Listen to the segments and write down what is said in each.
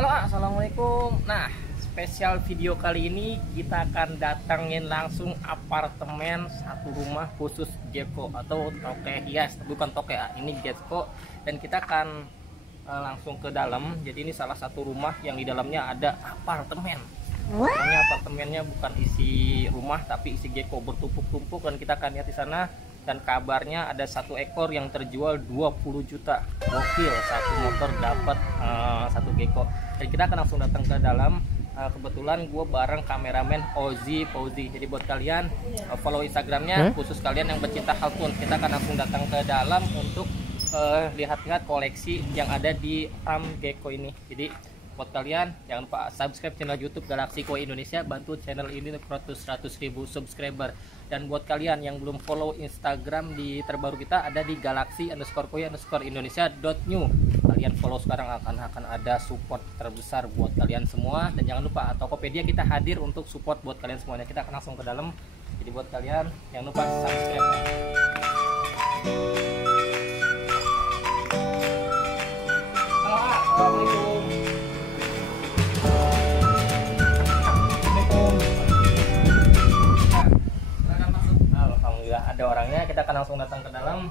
Halo, assalamualaikum. Nah, spesial video kali ini kita akan datangin langsung apartemen satu rumah khusus Gecko atau toke hias, bukan toke, ini Gecko. Dan kita akan langsung ke dalam. Jadi ini salah satu rumah yang di dalamnya ada apartemen. Pokoknya apartemennya bukan isi rumah tapi isi Gecko bertumpuk-tumpuk, dan kita akan lihat di sana. Dan kabarnya ada satu ekor yang terjual 20 juta. Gokil, satu motor dapat satu Gecko. Dan kita akan langsung datang ke dalam. Kebetulan gue bareng kameramen Ozi Fauzi. Jadi buat kalian follow Instagramnya, khusus kalian yang pecinta Halcyon, kita akan langsung datang ke dalam untuk lihat-lihat koleksi yang ada di farm Gecko ini. Jadi buat kalian jangan lupa subscribe channel YouTube Galaxy Koi Indonesia, bantu channel ini ke 100.000 subscriber. Dan buat kalian yang belum follow Instagram di terbaru kita, ada di galaxy_koi_indonesia.new. Kalian follow sekarang, akan ada support terbesar buat kalian semua. Dan jangan lupa Tokopedia kita hadir untuk support buat kalian semuanya. Kita akan langsung ke dalam. Jadi buat kalian jangan lupa subscribe. Halo, assalamualaikum. Ada orangnya, kita akan langsung datang ke dalam.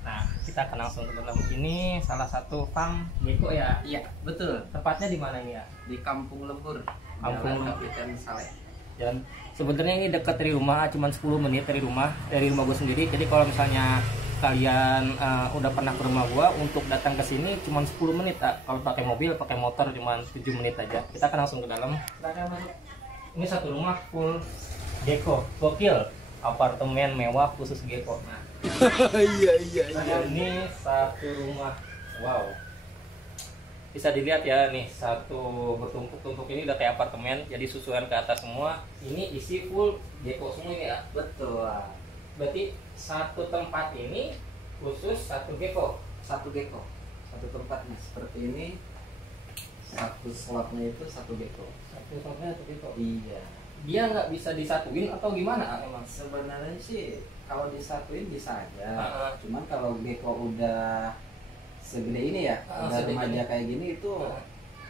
Nah, kita akan langsung ke dalam. Ini salah satu farm Gecko ya? Iya, betul. Tempatnya di mana ini ya? Di Kampung Lembur, Kampung Lembur. Kapitan Saleh. Dan sebenarnya ini dekat dari rumah, cuma 10 menit dari rumah gue sendiri. Jadi kalau misalnya kalian udah pernah ke rumah gua, untuk datang ke sini cuma 10 menit. Kalau pakai mobil, pakai motor cuma 7 menit aja. Kita akan langsung ke dalam. Ini satu rumah full Gecko, gokil. Apartemen mewah khusus Gecko. Nah, iya. Ini satu rumah, wow. Bisa dilihat ya, nih satu bertumpuk-tumpuk ini udah kayak apartemen, jadi susulan ke atas semua. Ini isi full Gecko semua ini ya. Betul. Berarti satu tempat ini khusus satu Gecko. Satu Gecko, satu tempatnya seperti ini. Satu slotnya itu satu Gecko. Satu slotnya satu Gecko. Iya. Dia nggak bisa disatuin atau gimana emang? Sebenarnya sih kalau disatuin bisa aja. Cuman kalau Gecko udah segede ini ya, udah remaja kayak gini itu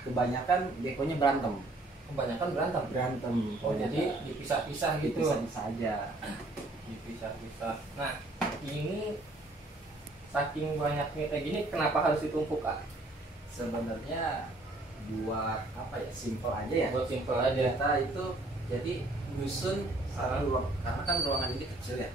kebanyakan Geckonya berantem. Kebanyakan berantem. Oh, jadi dipisah-pisah gitu. Dipisah-pisah aja. Dipisah-pisah. Nah, ini saking banyaknya kayak gini, kenapa harus ditumpuk, Kak? Sebenarnya buat apa ya? Simple aja ya. Buat simple aja. Kita itu jadi nyusun satu ruang, karena kan ruangan ini kecil ya.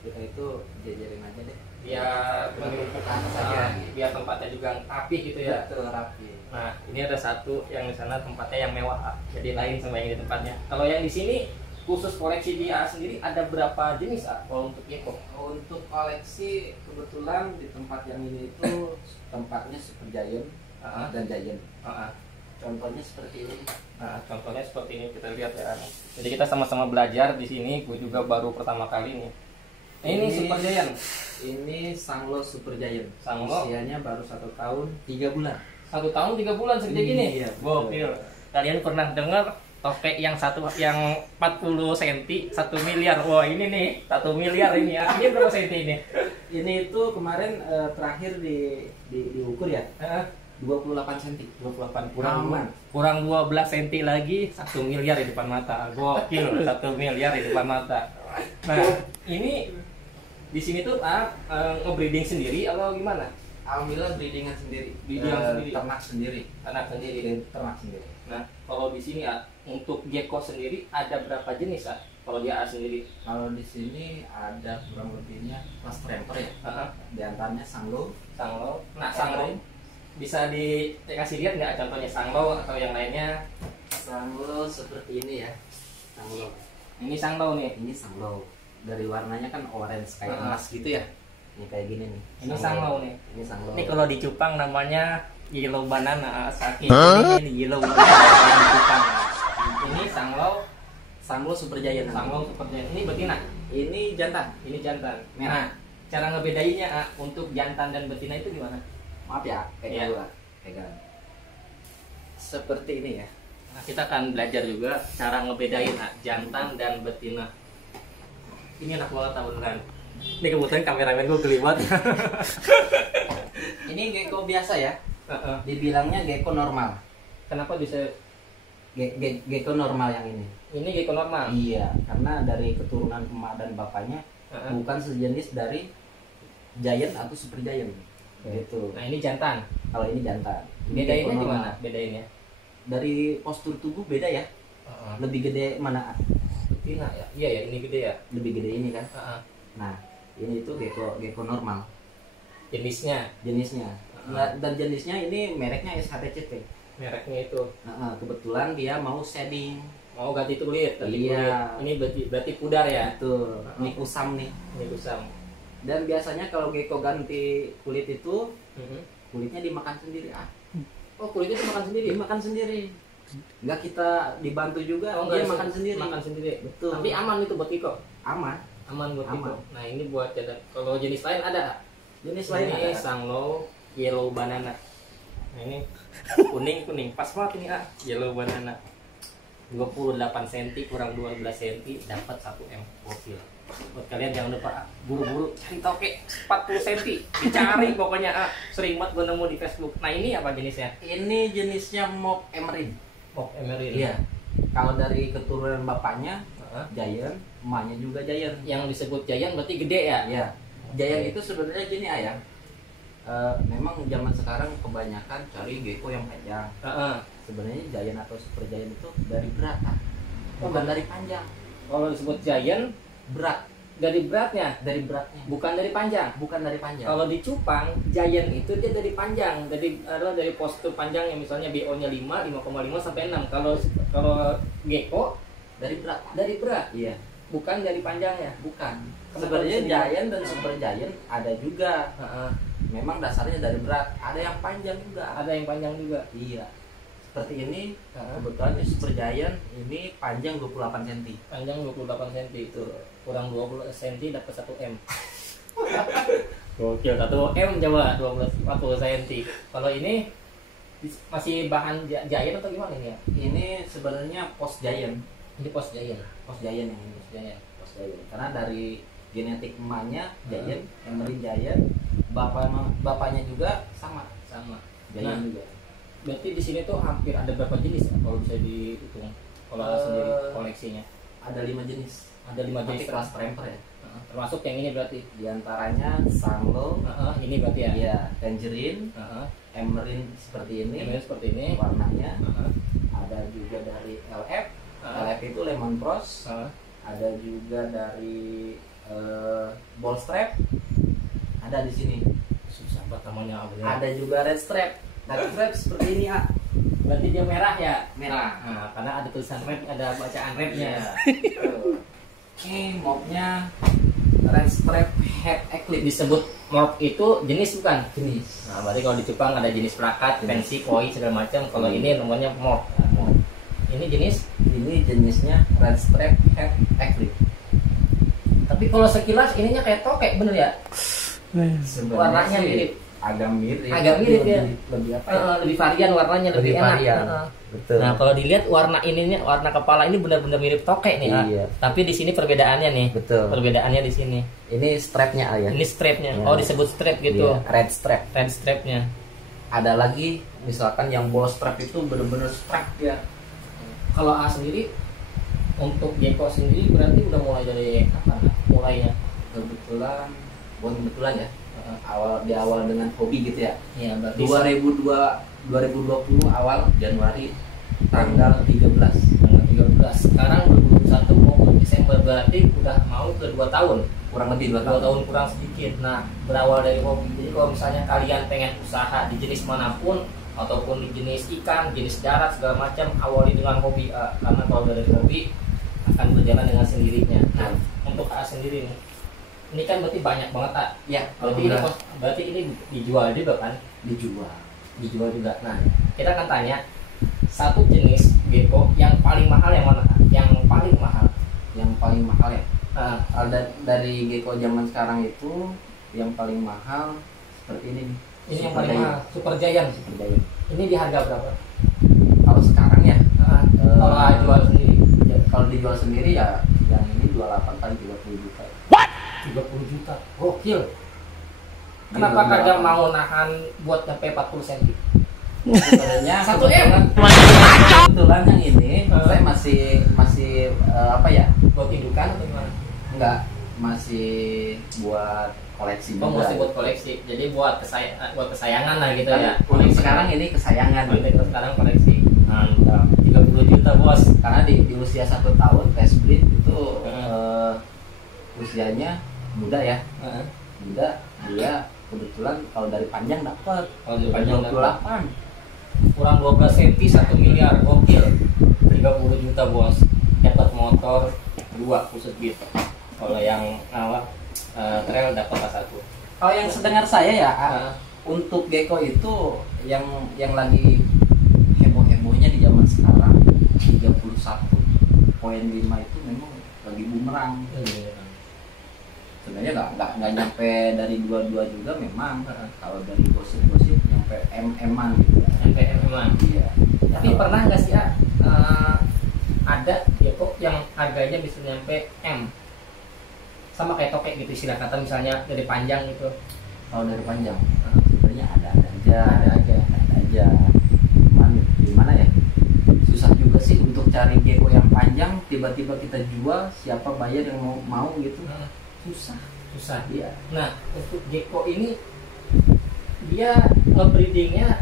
Kita itu jajarin aja deh. Biar menumpuk saja. Biar tempatnya juga rapi gitu ya. Betul, rapi. Nah, ini ada satu yang di sana tempatnya yang mewah, jadi lain sama yang di tempatnya. Kalau yang di sini khusus koleksi dia sendiri ada berapa jenis, kalau untuk Gecko? Untuk koleksi kebetulan di tempat yang ini itu tempatnya Super Giant dan Giant. Contohnya seperti ini. Nah, contohnya seperti ini, kita lihat ya. Jadi kita sama-sama belajar di sini. Gue juga baru pertama kali nih. Ini Super Giant. Ini Sanglo Super Giant. Sanglo. Usianya baru 1 tahun 3 bulan. 1 tahun 3 bulan segede gini. Iya. Gokil. Kalian pernah dengar toke yang 40 cm 1 miliar? Wah, ini nih 1 miliar ini ya. Ini berapa senti ini? Ini itu kemarin terakhir diukur ya. 28 cm. 28 kurang 12 cm lagi 1 miliar di depan mata. Gokil, 1 miliar di depan mata. Nah, ini di sini tuh nge-breeding sendiri atau gimana? Alhamdulillah breedingan sendiri. Ternak sendiri. Ternak sendiri. Nah, kalau di sini untuk Gecko sendiri ada berapa jenis kalau dia sendiri? Kalau di sini ada kurang lebihnya kelas tremper ya. Di antaranya Sanglo. Nah, Sanglo bisa dikasih lihat nggak contohnya Sanglo atau yang lainnya? Sanglo seperti ini ya. Sanglo. Ini Sanglo nih. Ini Sanglo. Dari warnanya kan orange kayak emas gitu ya. Ini kayak gini nih. Ini Sanglo nih. Ini Sanglo. Ini kalau di Cupang namanya yellow banana, saking ini yellow banana di Cupang. Ini Sanglo Super Giant. Sanglo Super Giant. Ini betina. Ini jantan. Ini jantan. Merah. Nah, cara ngebedainnya untuk jantan dan betina itu gimana? Maaf ya, pegang. Seperti ini ya. Nah, kita akan belajar juga cara ngebedain jantan dan betina. Ini enak banget beneran. Ini kebetulan kameramen gue kelibat. Ini Gecko biasa ya. Dibilangnya Gecko normal. Kenapa bisa gecko normal yang ini? Ini gecko normal. Iya, karena dari keturunan emak dan bapaknya bukan sejenis dari giant atau super giant. Gitu. Nah, ini jantan. Kalau ini jantan. Bedainnya di mana? Bedainnya? Dari postur tubuh beda ya. Lebih gede mana? Betina ya. Iya ya, ini gede ya. Lebih gede ini kan. Nah, ini tuh gecko normal. Jenisnya. Dan jenisnya ini mereknya SHTCT. Mereknya itu. Kebetulan dia mau shading. Mau ganti kulit. Iya. Ini berarti pudar ya. Betul. Ini kusam nih. Ini kusam. Dan biasanya kalau gecko ganti kulit itu kulitnya dimakan sendiri. Oh, kulitnya dimakan sendiri. Dimakan sendiri. Enggak kita dibantu juga. Dia makan sendiri. Makan sendiri. Betul. Tapi aman itu buat Kiko. Aman. Aman buat Kiko. Nah, ini buat jalan. Kalau jenis lain ada. Jenis lain ini ada. Sanglo yellow banana. Nah, ini kuning pas banget ini yellow banana. 28 cm kurang 12 cm dapat 1 M profil. Buat kalian jangan lupa buru-buru cari toke 40 cm dicari pokoknya sering banget gue nemu di Facebook. Nah, ini apa jenisnya? Ini jenisnya Mock Emerald. Mock Emerald. Iya. Kalau dari keturunan bapaknya giant, emaknya juga giant. Yang disebut giant berarti gede ya? Iya. Giant itu sebenarnya gini ayah. Memang zaman sekarang kebanyakan cari gecko yang panjang. Sebenarnya giant atau super giant itu dari berat, bukan dari panjang. Kalau disebut giant berat, dari beratnya, bukan dari panjang. Kalau di cupang giant itu dia dari panjang, dari postur panjang yang misalnya BO-nya 5,5 sampai 6. Kalau gecko dari berat. Iya. Bukan dari panjangnya. Bukan. Sebenarnya giant dan super giant ada juga. Memang dasarnya dari berat. Ada yang panjang juga. Iya. Seperti ini, kebetulan ini super giant, ini panjang 28 cm. Panjang 28 cm itu. Kurang 20 cm dapat 1 M. Gokil, 1 M coba 40 cm. Kalau ini masih bahan giant atau gimana ini ya? Ini sebenarnya post giant. Ini post giant. Post giant yang ini. Post giant. Karena dari genetik emaknya giant, Emerald giant, bapaknya juga sama. Giant juga. Berarti di sini tuh hampir ada berapa jenis ya, kalau bisa dihitung kalau sendiri koleksinya? Ada 5 jenis. Ada 5 jenis kelas premper ya. Termasuk yang ini berarti? Di antaranya Sanglo. Ini berarti ya? Iya, Tangerine. Emerald seperti ini. Warnanya. Ada juga dari LF. LF itu Lemon Frost. Ada juga dari Ball Strap. Ada di sini. Susah banget namanya. Ada juga Red Strap. Red Strap seperti ini ya. Berarti dia merah ya? Merah. Nah, karena ada tulisan red, ada bacaan rednya. Oke, mopnya Red Strap Head Eclipse. Disebut mop itu jenis bukan? Jenis. Nah, berarti kalau di Jepang ada jenis plakat, pensi, koi segala macam. Kalau ini namanya mop. Ini jenisnya Red Strap Head Eclipse. Tapi kalau sekilas ininya kayak tokek bener ya? Warnanya mirip. Agak mirip ya. Lebih varian warnanya, lebih enak. Betul. Nah, kalau dilihat warna kepala ini benar-benar mirip tokek nih. Iya. Tapi di sini perbedaannya nih. Betul. Perbedaannya di sini. Ini strapnya ya. Ini strapnya. Ya. Oh, disebut strap gitu. Iya. Red strap. Red strapnya. Ada lagi misalkan yang ball strap itu benar-benar strap ya. Kalau A sendiri untuk gecko sendiri berarti udah mulai dari kapan? Mulainya? Kebetulan ya. Awal dengan hobi gitu ya. Iya, berarti 2020 awal Januari tanggal 13. Sekarang 2021 mau Desember, berarti udah mau ke 2 tahun. Kurang lebih 2 tahun kurang sedikit. Nah, berawal dari hobi. Jadi kalau misalnya kalian pengen usaha di jenis manapun ataupun di jenis ikan, jenis darat segala macam, awali dengan hobi A. Karena kalau dari hobi akan berjalan dengan sendirinya. Nah, untuk A sendiri nih, ini kan berarti banyak banget A. Ya, berarti ini dijual juga kan? Dijual juga. Nah, kita akan tanya satu jenis gecko yang paling mahal yang mana? Yang paling mahal ya. Dari gecko zaman sekarang itu yang paling mahal seperti ini nih. Ini yang paling mahal, Super Giant. Ini di harga berapa? Kalau sekarang ya? Kalau jual sendiri. Kalau dijual sendiri ya yang ini 28 kali 30 juta. 30 juta. Gokil. Kenapa kagak mau nahan buat sampai 40 cm? Sebenarnya 1M. kebetulan yang ini saya masih apa ya? Buat indukan atau gimana? Enggak, masih buat koleksi juga. Oh, masih buat koleksi. Jadi buat kesayangan lah gitu ya. Untuk sekarang ini kesayangan. Untuk sekarang koleksi. Mantap. 30 juta, Bos. Karena di usia 1 tahun test breed itu usianya muda ya. Muda, dia kebetulan kalau dari panjang dapat. Kalau dari panjang 28. Kurang 12 cm 1 miliar, gokil. 30 juta, Bos. Dapat motor 2 pusat gitu. Kalau yang trail dapat satu. Kalau yang sedengar saya ya, untuk gecko itu yang lagi heboh-hebohnya di zaman sekarang 31,5 itu memang lagi bumerang. Sebenarnya nggak nyampe dari 22 juga memang. Kalau dari gosip-gosip nyampe MM-an gitu. Sampai MM-an. Iya. Tapi pernah nggak sih ada gecko yang harganya bisa nyampe M? Sama kayak tokek gitu, istilah kata misalnya dari panjang gitu. Kalau dari panjang, sebenarnya ada aja. Gimana ya? Susah juga sih untuk cari gecko yang panjang. Tiba-tiba kita jual, siapa bayar yang mau gitu? Susah dia. Nah, untuk gecko ini dia ngebreedingnya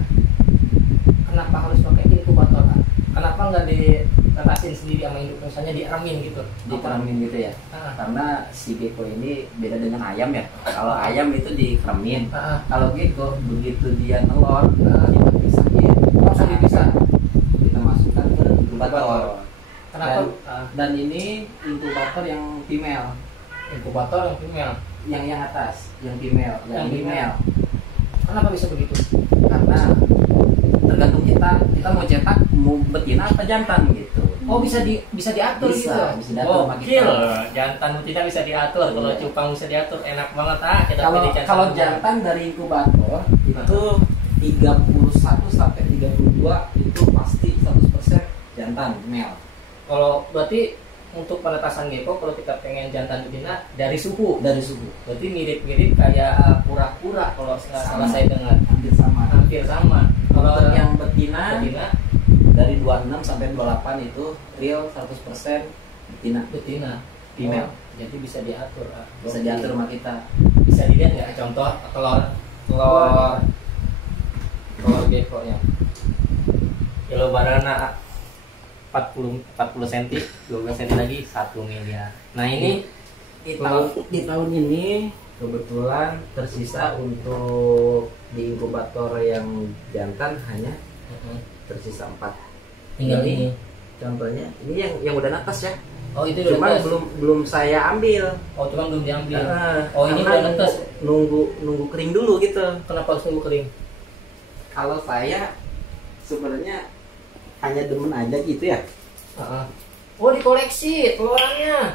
kenapa harus pakai inkubator? Kenapa nggak ditetasin sendiri sama induk, misalnya dieremin gitu? Dikeremin gitu ya? Karena si gecko ini beda dengan ayam ya. Kalau ayam itu dikeremin. Kalau gecko begitu dia telur, kita pisahin. Langsung dipisah. Kita masukkan ke inkubator. Kenapa? Dan ini inkubator yang female. Inkubator yang female. Yang atas, yang female. Yang female. Kenapa bisa begitu? Karena tergantung kita mau cetak mau betina apa jantan gitu. Oh, bisa diatur gitu. Bisa diatur sama Gokil. kita. Jantan betina bisa diatur. Kalau Iya. cupang bisa diatur, enak banget kita Kalau jantan dari inkubator itu 31 sampai 32 itu pasti 100% jantan male. Kalau berarti untuk penetasan gecko, kalau kita pengen jantan betina dari suhu. Berarti mirip-mirip kayak pura-pura kalau salah saya dengar. Hampir sama. Kalau Untuk yang betina dari 26 sampai 28 itu real 100% betina. Female. Jadi bisa diatur. Bisa diatur sama kita. Bisa dilihat nggak contoh telur gecko nya. Kalau barana 40 cm, 12 cm lagi 1 miliar. Nah, ini di tahun ini kebetulan tersisa untuk di inkubator yang jantan hanya tersisa 4. tinggal ini. Contohnya ini yang udah netes ya. Oh, itu Cuma udah netes. belum saya ambil. Oh, cuma belum diambil. Oh, ini udah udah netes. Nunggu kering dulu gitu. Kenapa harus nunggu kering? Kalau saya sebenarnya hanya demen aja gitu ya. Oh, dikoleksi telurannya.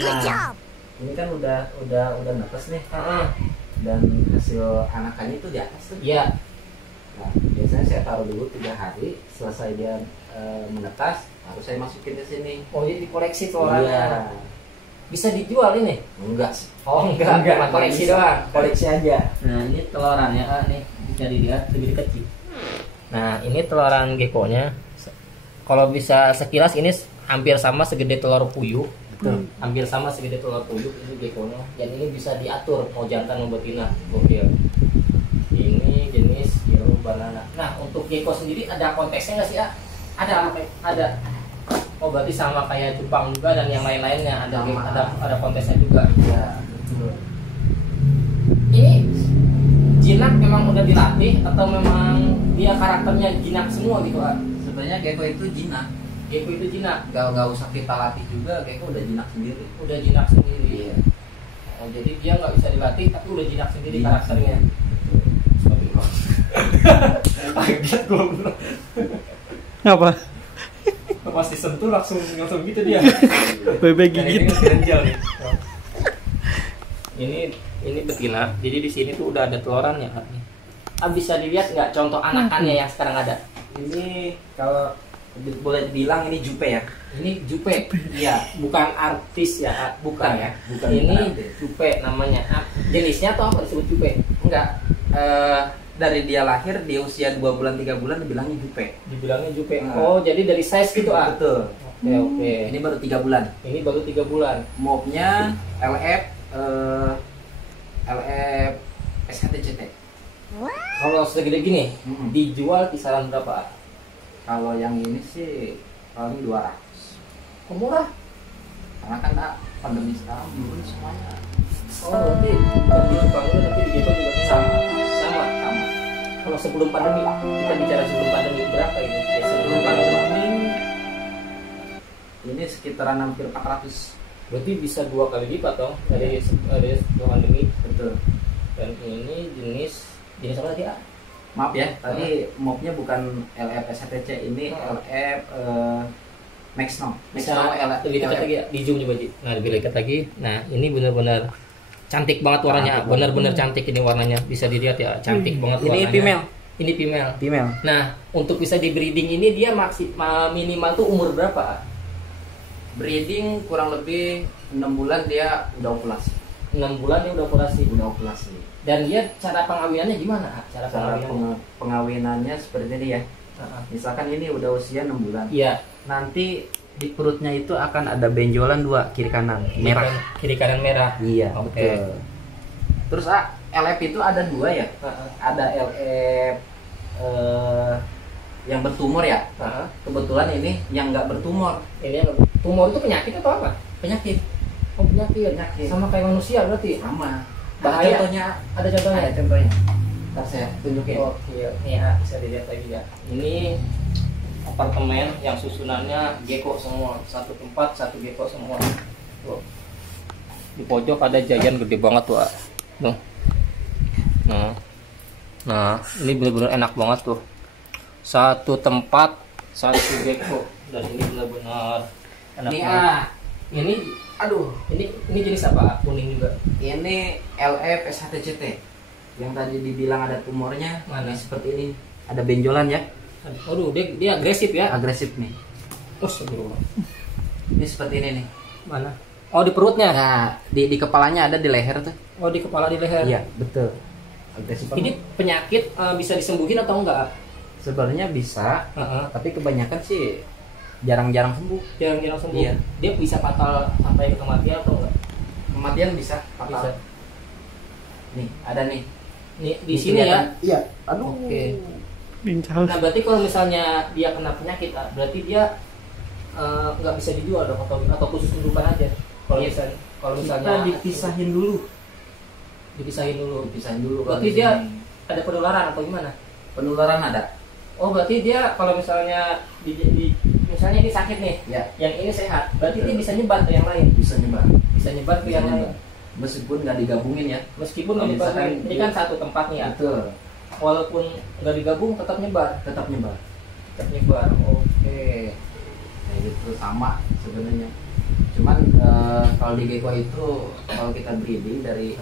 Nah, ini kan udah netes nih. Dan hasil anakannya itu di atas tuh. Iya. Nah, biasanya saya taruh dulu 3 hari, selesai dia menetas, baru saya masukin ke sini. Oh, jadi dikoleksi telurannya. Iya. Bisa dijual ini? Enggak sih. Oh, enggak. Cuma koleksi doang. Koleksi aja. Nah, ini telurannya, nih bisa dilihat lebih kecil. Nah, ini teluran gecko-nya. Kalau bisa sekilas ini hampir sama segede telur puyuh. Betul. Hampir sama segede telur puyuh ini gecko-nya. Dan ini bisa diatur mau jantan mau betina. Gokil. Ini jenis yellow banana. Nah, untuk gecko sendiri ada konteksnya nggak sih, A? Ada. Oh, berarti sama kayak cupang juga dan yang lain-lainnya ada kontesnya juga. Ya, betul. Ini jinak memang udah dilatih atau memang dia karakternya jinak semua gitu, A? Sebenarnya gecko itu jinak. Gecko itu jinak. Nggak usah kita latih juga, gecko udah jinak sendiri. Udah jinak sendiri. Iya. Oh, jadi dia nggak bisa dilatih tapi udah jinak sendiri Jinak karakternya. Kaget gue. Apa? Pas disentuh langsung gitu dia. Bebek gigit. Ini betina. Jadi di sini tuh udah ada telurannya. Bisa dilihat nggak contoh anakannya yang sekarang ada? Ini kalau boleh dibilang ini jupe ya. Ini jupe. Iya, bukan artis ya, bukan ya. Ini jupe namanya. Jenisnya atau apa disebut jupe? Enggak. dari dia lahir di usia 2 bulan 3 bulan dibilangnya jupe. Dibilangnya jupe. Oh, jadi dari size gitu ah. Betul. Oke. Ini baru 3 bulan. Ini baru 3 bulan. Mopnya LF LF SHTCT. Kalau segede gini dijual kisaran berapa? Kalau yang ini sih paling 200. Oh, murah. Karena kan pandemi sekarang belum semuanya. Oh, berarti bukan di Jepang itu tapi di Jepang juga Sama. sama. Kalau sebelum pandemi, kita bicara sebelum pandemi berapa ini? Ya, Sebelum pandemi ini sekitaran hampir 400. Berarti bisa 2 kali lipat dong dari sebelum pandemi. Betul. Dan ini jenis apa tadi ah? Maaf ya, tadi mopnya bukan LF SHTC, ini LF Maxno. Bisa lebih dekat lagi ya, di zoom coba Ji. Nah, lebih dekat lagi. Nah, ini benar-benar cantik banget warnanya, benar-benar cantik ini warnanya. Bisa dilihat ya, cantik banget warnanya. Ini female. Ini female. Female. Nah, untuk bisa di breeding ini dia maksimal minimal tuh umur berapa? Breeding kurang lebih 6 bulan dia udah ovulasi. 6 bulan dia udah operasi. Udah ovulasi. Dan dia cara pengawinannya gimana? Cara pengawinannya seperti ini ya. Misalkan ini udah usia 6 bulan. Iya. Nanti di perutnya itu akan ada benjolan 2 kiri kanan merah. Kiri kanan merah. Iya, Oke. betul. Terus LF itu ada 2 ya. Ada LF yang bertumor ya. Kebetulan ini yang nggak bertumor. Ini yang tumor itu penyakit atau apa? Penyakit. Oh, penyakit. Sama kayak manusia berarti. Sama. Bahaya. Ada contohnya. Ada contohnya. Ntar saya tunjukin. Oke, nih ya, bisa dilihat lagi ya. Ini apartemen yang susunannya gecko semua, satu tempat satu gecko semua. Tuh. Di pojok ada giant gede banget tuh. Tuh. Nah, ini benar-benar enak banget tuh. Satu tempat satu gecko dan ini benar-benar enak Ini banget. Ini ini jenis apa? Kuning juga. Ini LF SHTCT. Yang tadi dibilang ada tumornya, Mana? ini seperti ini. Ada benjolan ya. Aduh, dia agresif ya. Agresif nih. Oh, sebelum. Ini seperti ini nih. Mana? Oh, di perutnya. Nah, di kepalanya ada, di leher tuh. Oh, di kepala, di leher. Iya, betul. Agresif. Ini penyakit bisa disembuhin atau enggak? Sebenarnya bisa, tapi kebanyakan sih jarang-jarang sembuh. Jarang-jarang sembuh. Iya. Dia bisa fatal sampai kematian atau enggak? Kematian bisa, Bisa. fatal. Nih, ada nih. Nih di sini ya. Iya. Aduh. Oke. Bincang. Nah, berarti kalau misalnya dia kena penyakit, berarti dia nggak bisa dijual dong atau khusus indukan aja. Kalau misalnya Kita dipisahin dulu. dipisahin dulu. Kalau Berarti di dia sini. ada penularan atau gimana? Penularan ada. Oh, berarti dia kalau misalnya misalnya ini sakit nih, Ya, yang ini sehat, berarti Betul. dia bisa nyebar ke yang lain. bisa nyebar. Bisa nyebar ke Bisa yang nyebar. lain. Meskipun nggak digabungin ya. Meskipun Kalau nggak digabung, misalkan ini kan satu tempat nih ya. Betul. Walaupun nggak digabung tetap nyebar. Tetap nyebar. Tetap nyebar. Oke. Kayak gitu sama sebenarnya. Cuman kalau di gecko itu kalau kita breeding dari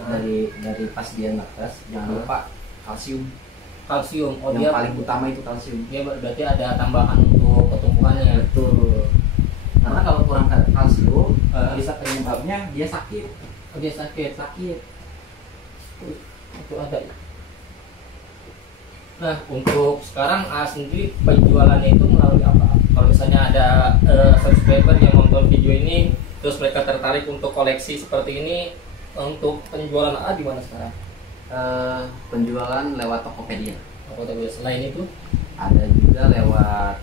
pas dia netas, jangan lupa kalsium. Kalsium. Oh, Yang dia paling utama itu kalsium. dia berarti ada tambahan untuk pertumbuhannya. Betul. Karena kalau kurang kalsium Bisa penyebabnya dia sakit. Oh, dia sakit. Itu ada. Nah, untuk sekarang sendiri penjualannya itu melalui apa? Kalau misalnya ada subscriber yang nonton video ini, terus mereka tertarik untuk koleksi seperti ini, untuk penjualan di mana sekarang? Penjualan lewat Tokopedia. Selain itu, Ada juga lewat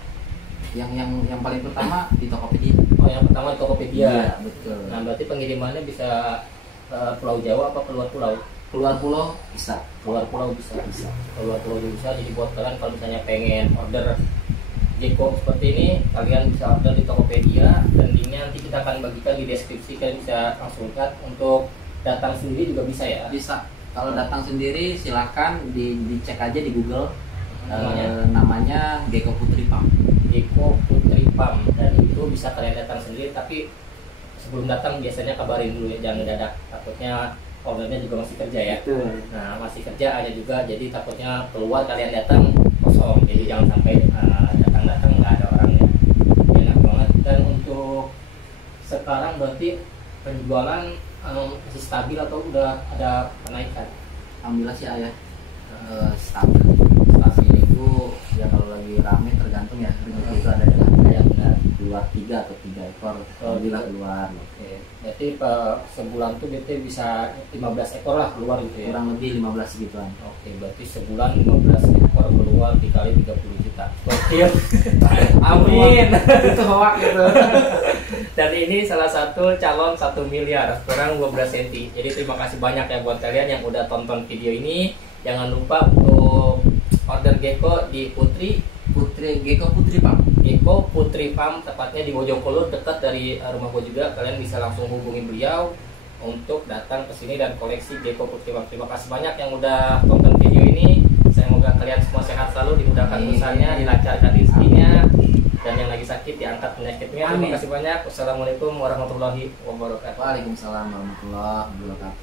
yang paling pertama di Tokopedia. oh yang pertama di Tokopedia. Iya, betul. Nah, berarti pengirimannya bisa Pulau Jawa apa keluar pulau? Keluar pulau bisa. Keluar pulau bisa. Keluar pulau juga bisa. Jadi buat kalian kalau misalnya pengen order gecko seperti ini, kalian bisa order di Tokopedia dan linknya nanti kita akan bagikan di deskripsi. Kalian bisa langsung lihat. Untuk datang sendiri juga bisa ya. Bisa. Kalau datang sendiri silahkan dicek aja di Google. Namanya Gecko Putri Pam. Gecko Putri Pam, dan itu bisa kalian datang sendiri. Tapi sebelum datang biasanya kabarin dulu ya, jangan mendadak. Takutnya ordernya juga masih kerja ya. Betul. Nah, masih kerja ada juga, jadi takutnya keluar kalian datang kosong. Jadi jangan sampai datang-datang nggak ada orangnya. Enak banget. Dan untuk sekarang berarti penjualan masih stabil atau udah ada kenaikan? Alhamdulillah sih ayah. stabil itu ya kalau lagi rame tergantung ya rezeki itu ada dengan kayak keluar 3 atau 3 ekor alhamdulillah keluar. Oke. Berarti sebulan tuh BT bisa 15 ekor lah keluar gitu ya. Kurang lebih 15 gituan. Oke, berarti sebulan 15 ekor keluar dikali 30 juta. Gokil. Amin. Itu hoak gitu. Dan ini salah satu calon 1 miliar, kurang 12 cm. Jadi terima kasih banyak ya buat kalian yang udah tonton video ini. Jangan lupa untuk order gecko di Gecko Putri Farm. Gecko Putri Farm, tepatnya di Wojongkulur, dekat dari rumah gue juga. Kalian bisa langsung hubungi beliau untuk datang ke sini dan koleksi Gecko Putri Farm. Terima kasih banyak yang udah tonton video ini. Semoga kalian semua sehat selalu, dimudahkan usahanya, dilancarkan rezekinya, dan yang lagi sakit diangkat penyakitnya. Terima kasih banyak. Wassalamualaikum warahmatullahi wabarakatuh. Waalaikumsalam warahmatullahi wabarakatuh.